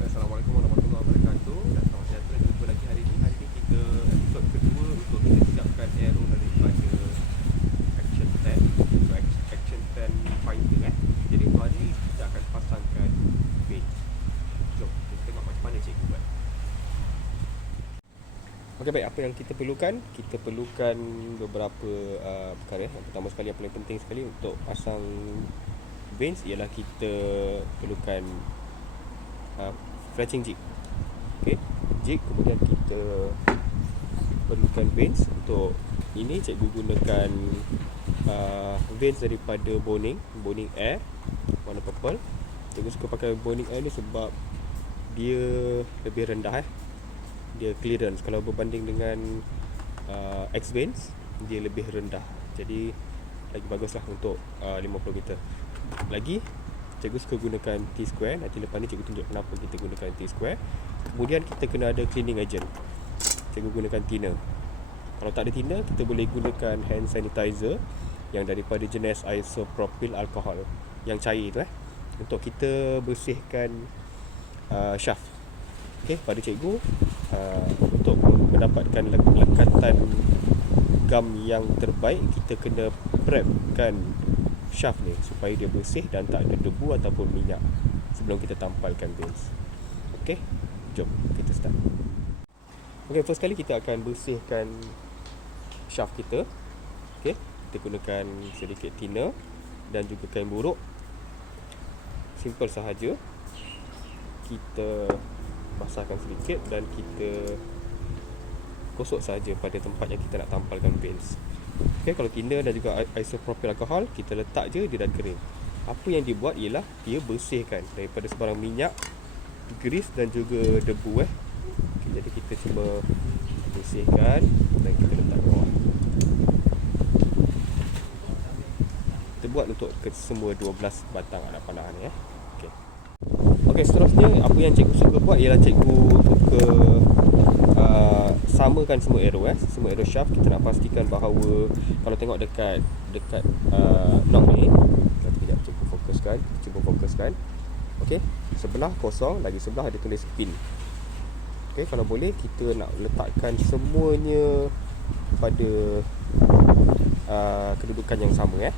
Assalamualaikum warahmatullahi wabarakatuh. Dan selamat sejahtera, jumpa lagi hari ini. Hari ini kita episod kedua untuk kita siapkan arrow daripada action pen untuk action pen finder Jadi untuk hari ini kita akan pasangkan base. Jom kita tengok macam mana cikgu buat. Okey, baik, apa yang kita perlukan? Kita perlukan beberapa perkara. Yang pertama sekali, yang paling penting sekali untuk pasang veins ialah kita perlukan fletching jig. Okey, jig, kemudian kita perlukan veins. Untuk ini cikgu gunakan veins daripada Boning Air warna purple. Cikgu suka pakai Boning Air ni sebab dia lebih rendah dia clearance kalau berbanding dengan X veins, dia lebih rendah. Jadi lagi baguslah untuk 50 meter. Lagi cikgu suka gunakan T-square. Nanti lepas ni cikgu tunjuk kenapa kita gunakan T-square. Kemudian kita kena ada cleaning agent. Cikgu gunakan thinner. Kalau tak ada thinner, kita boleh gunakan hand sanitizer yang daripada jenis isopropyl alcohol, yang cair tu untuk kita bersihkan shaft. Okey, pada cikgu untuk mendapatkan lekatan gam yang terbaik, kita kena prepkan shaft ni supaya dia bersih dan tak ada debu ataupun minyak sebelum kita tampalkan veins. Okey, jom kita start. Okey, first kali kita akan bersihkan shaft kita. Okey, kita gunakan sedikit thinner dan juga kain buruk. Simple sahaja. Kita basahkan sedikit dan kita gosok saja pada tempat yang kita nak tampalkan veins. Okay, kalau thinner dan juga isopropyl alcohol, kita letak je, dia dah kering. Apa yang dia buat ialah dia bersihkan daripada sebarang minyak, grease dan juga debu Okay, jadi kita cuba bersihkan dan kita letak bawah. Kita buat untuk semua 12 batang anak panah ni Okey, seterusnya apa yang cikgu suka buat ialah cikgu suka samakan semua arrow semua arrow shaft. Kita nak pastikan bahawa kalau tengok dekat knob ni, sekejap cuba fokuskan. Okey, sebelah kosong, lagi sebelah ada tulis pin. Okey, kalau boleh kita nak letakkan semuanya pada kedudukan yang sama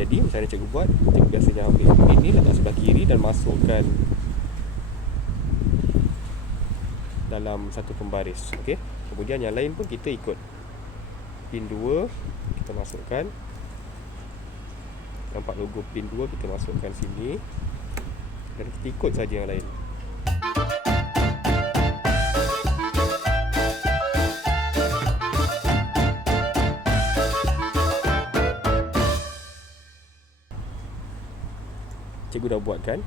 Jadi macam mana cikgu buat? Cikgu biasanya ambil pin ni, letak sebelah kiri dan masukkan dalam satu pembaris. Okey, kemudian yang lain pun kita ikut. Pin 2 kita masukkan. Nampak logo pin 2, kita masukkan sini. Dan kita ikut saja yang lain. Cikgu dah buat kan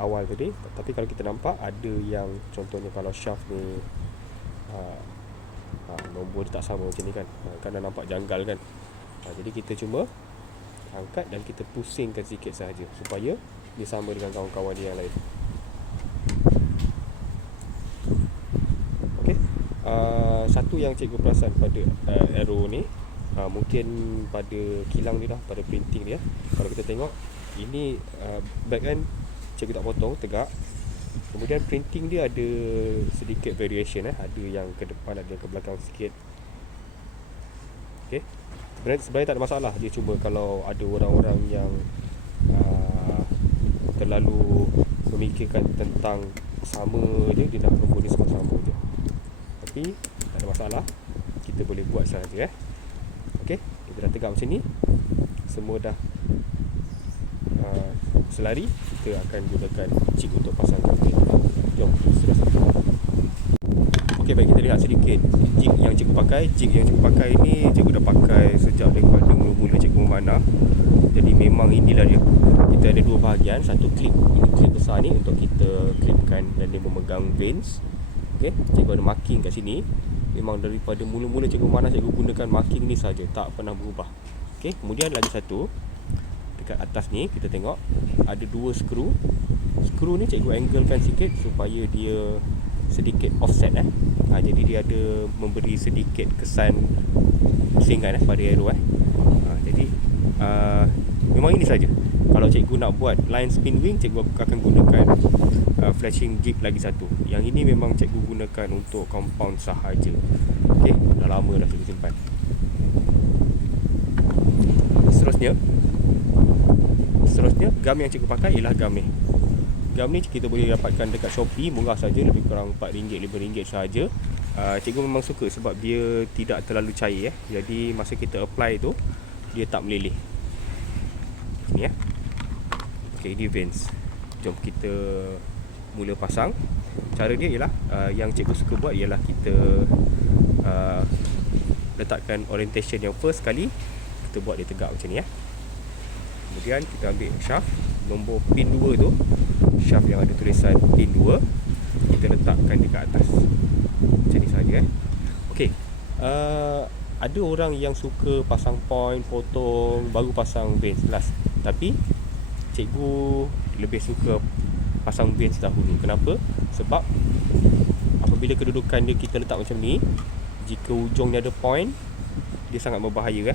awal tadi, tapi kalau kita nampak ada yang contohnya kalau shaft ni nombor dia tak sama macam ni kan dah nampak janggal kan. Jadi kita cuma angkat dan kita pusingkan sikit sahaja supaya dia sama dengan kawan-kawan dia yang lain. Okey, satu yang cikgu perasan pada arrow ni, mungkin pada kilang ni pada printing dia, kalau kita tengok ini back end cikgu tak potong, tegak. Kemudian printing dia ada sedikit variation ada yang ke depan, ada yang ke belakang sikit. Okey, sebenarnya tak ada masalah. Dia cuma kalau ada orang-orang yang terlalu memikirkan tentang sama je, dia nak nombor ni semua sama je. Tapi tak ada masalah, kita boleh buat sahaja Okey, kita dah tegak macam ni, semua dah selari. Kita akan gunakan jig untuk pasangkan vein. Jom, sudah satu. Okey, baik, kita lihat sedikit jig yang cikgu pakai. Jig yang cikgu pakai ni cikgu dah pakai sejak daripada mula-mula cikgu memanah. Jadi memang inilah dia. Kita ada dua bahagian, satu klip, ini klip besar ni untuk kita klipkan dan dia memegang veins. Okey, cikgu ada marking kat sini. Memang daripada mula-mula cikgu memanah, cikgu gunakan marking ni saja, tak pernah berubah. Okey, kemudian lagi satu, dekat atas ni kita tengok ada dua skru. Skru ni cikgu anglekan sikit supaya dia sedikit offset jadi dia ada memberi sedikit kesan pusingan pada arrow jadi memang ini saja. Kalau cikgu nak buat line spin wing, cikgu akan gunakan flashing jig lagi satu. Yang ini memang cikgu gunakan untuk compound sahaja. Okey, dah lama dah cikgu simpan. Seterusnya gam yang cikgu pakai ialah gam ni. Gam ni kita boleh dapatkan dekat Shopee, murah saja, lebih kurang RM4, RM5 sahaja. Cikgu memang suka sebab dia tidak terlalu cair Jadi masa kita apply tu, dia tak meleleh. Ni Okey, ini vanes. Jom kita mula pasang. Cara dia ialah yang cikgu suka buat ialah kita letakkan orientation yang first kali, kita buat dia tegak macam ni Kemudian kita ambil shaft nombor pin 2 tu, shaft yang ada tulisan pin 2, kita letakkan dekat atas. Macam ni saja Okey. Ada orang yang suka pasang point, potong, baru pasang vanes last. Tapi cikgu lebih suka pasang vanes dahulu. Kenapa? Sebab apabila kedudukan dia kita letak macam ni, jika ujung ni ada point, dia sangat berbahaya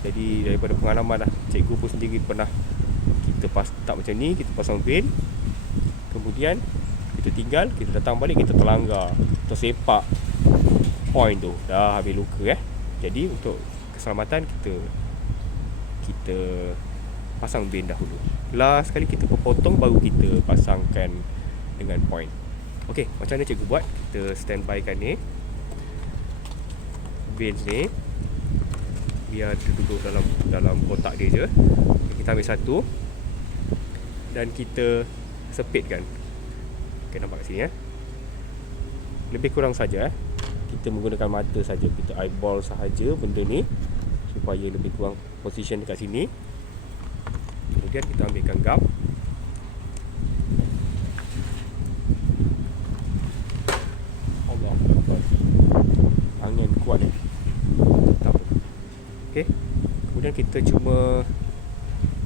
Jadi daripada pengalaman cikgu pun sendiri pernah kita letak macam ni, kita pasang vane, kemudian kita tinggal, kita datang balik, kita terlanggar, tersepak point tu, dah habis luka Jadi untuk keselamatan kita pasang vane dahulu. Last kali kita potong, baru kita pasangkan dengan point. Okey, macam mana cikgu buat? Kita standby kan ni vanes ni, biar dia duduk dalam kotak dia je. Kita ambil satu dan kita sepitkan. Okay, nampak kat sini Lebih kurang saja kita menggunakan mata saja, kita eyeball sahaja benda ni supaya lebih kurang position dekat sini. Kemudian kita ambilkan gam. Allah Akbar, angin kuat tak apa. Okey, kemudian kita cuma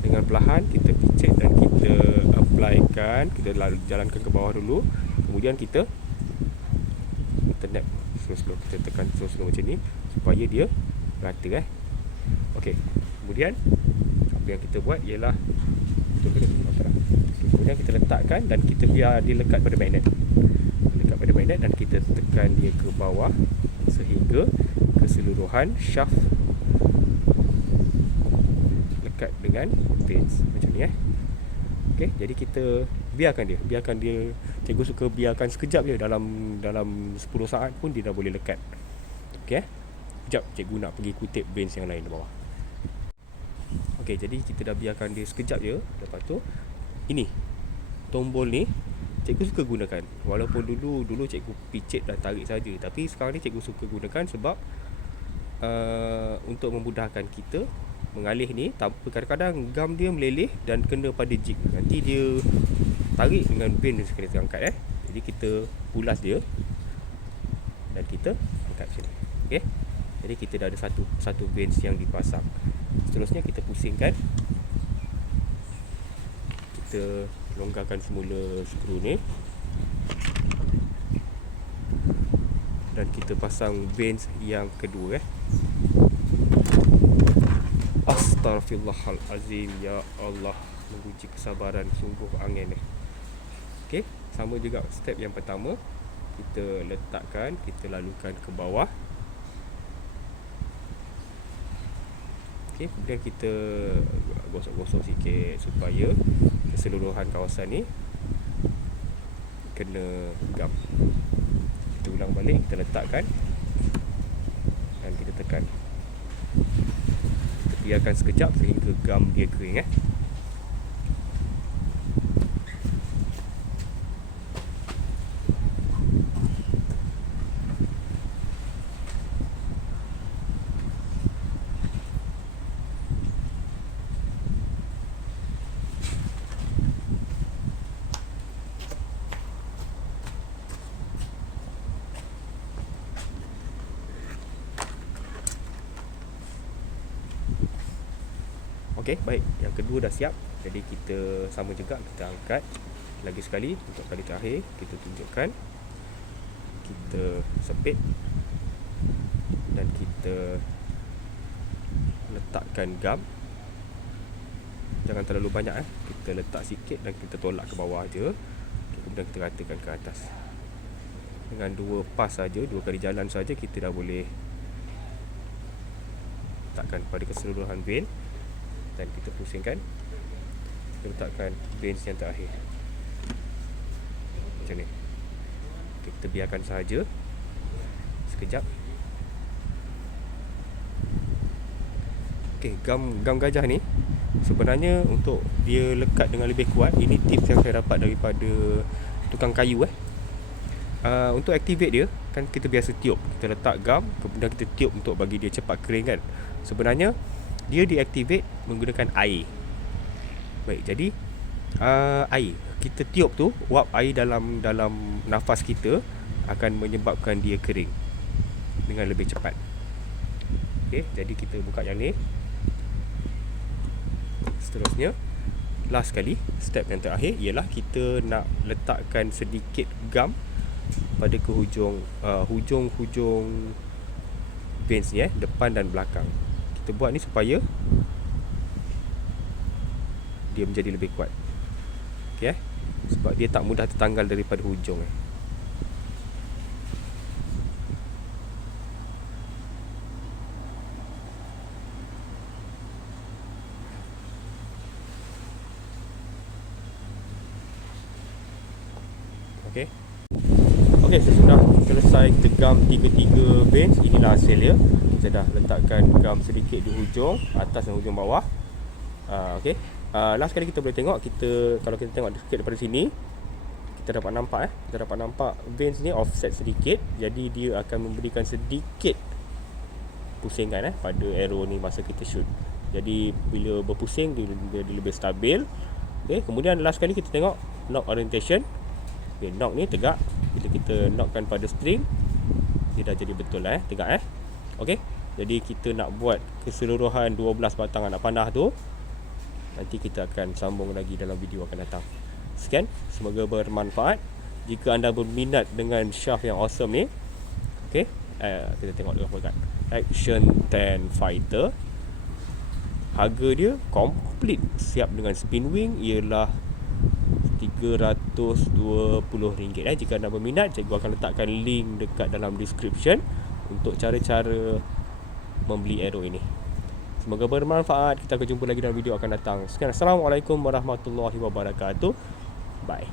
dengan perlahan kita picit dan kita applykan, kita jalankan ke bawah dulu. Kemudian kita nap slow-slow, kita tekan slow-slow macam ni supaya dia rata Okey, kemudian apa yang kita buat ialah kemudian kita letakkan dan kita biar dia lekat pada magnet. Lekat pada magnet dan kita tekan dia ke bawah sehingga keseluruhan shaft lekat dengan vanes macam ni Okey, jadi kita biarkan dia. Cikgu suka biarkan sekejap je, dalam 10 saat pun dia dah boleh lekat. Okey Sekejap cikgu nak pergi kutip vanes yang lain di bawah. Okey, jadi kita dah biarkan dia sekejap je. Lepas tu ini tombol ni cikgu suka gunakan. Walaupun dulu cikgu picit dan tarik saja, tapi sekarang ni cikgu suka gunakan sebab untuk memudahkan kita mengalih ni tanpa kadang-kadang gam dia meleleh dan kena pada jig. Nanti dia tarik dengan vane sekali terangkat Jadi kita pulas dia dan kita angkat macam ni. Okey. Jadi kita dah ada satu vanes yang dipasang. Seterusnya kita pusingkan. Kita longgarkan semula skru ni dan kita pasang vanes yang kedua Astaghfirullahalazim, ya Allah, menguji kesabaran, sungguh angin Okey, sama juga step yang pertama. Kita letakkan, kita lalukan ke bawah. Okey, kemudian kita gosok-gosok sikit supaya keseluruhan kawasan ni kena gam. Kita ulang balik, kita letakkan dan kita tekan. Biarkan sekejap sehingga gam dia kering Okey, baik. Yang kedua dah siap. Jadi kita sama juga, kita angkat lagi sekali untuk kali terakhir. Kita tunjukkan, kita sepit dan kita letakkan gam. Jangan terlalu banyak Kita letak sikit dan kita tolak ke bawah je. Okay, kemudian kita ratakan ke atas. Dengan 2 pas saja, 2 kali jalan saja, kita dah boleh letakkan pada keseluruhan vein. Dan kita pusingkan. Kita letakkan veins yang terakhir macam ni. Okay, kita biarkan sahaja sekejap. Okay, gam gajah ni sebenarnya untuk dia lekat dengan lebih kuat, ini tips yang saya dapat daripada tukang kayu untuk activate dia, kan kita biasa tiup. Kita letak gam, kemudian kita tiup untuk bagi dia cepat kering kan. Sebenarnya dia deactivate menggunakan air. Baik, jadi air, kita tiup tu, uap air dalam nafas kita akan menyebabkan dia kering dengan lebih cepat. Okay, jadi kita buka yang ni. Seterusnya, last sekali, step yang terakhir ialah kita nak letakkan sedikit gam pada ke hujung veins ni, depan dan belakang. Kita buat ni supaya dia menjadi lebih kuat. Okay, sebab dia tak mudah tertanggal daripada hujung Okay. Okay, sesudah selesai tegam 3 veins, inilah hasil dia. Kita dah letakkan gam sedikit di hujung atas dan hujung bawah. Okay. Last kali kita boleh tengok, kalau kita tengok sikit daripada sini, kita dapat nampak veins ni offset sedikit. Jadi dia akan memberikan sedikit pusingan pada arrow ni masa kita shoot. Jadi bila berpusing dia lebih stabil. Okay. Kemudian last kali kita tengok knock orientation. Okay, knock ni tegak. Bila kita knockkan pada string, dia dah jadi betul tegak Okay. Jadi kita nak buat keseluruhan 12 batang anak panah tu, nanti kita akan sambung lagi dalam video akan datang. Sekian, semoga bermanfaat. Jika anda berminat dengan shaft yang awesome ni, okay, kita tengok dulu dekat Action 10 Fighter. Harga dia komplit siap dengan spin wing ialah RM320. Jika anda berminat, cikgu akan letakkan link dekat dalam description untuk cara-cara membeli arrow ini. Semoga bermanfaat. Kita akan jumpa lagi dalam video akan datang. Sekian, Assalamualaikum warahmatullahi wabarakatuh. Bye.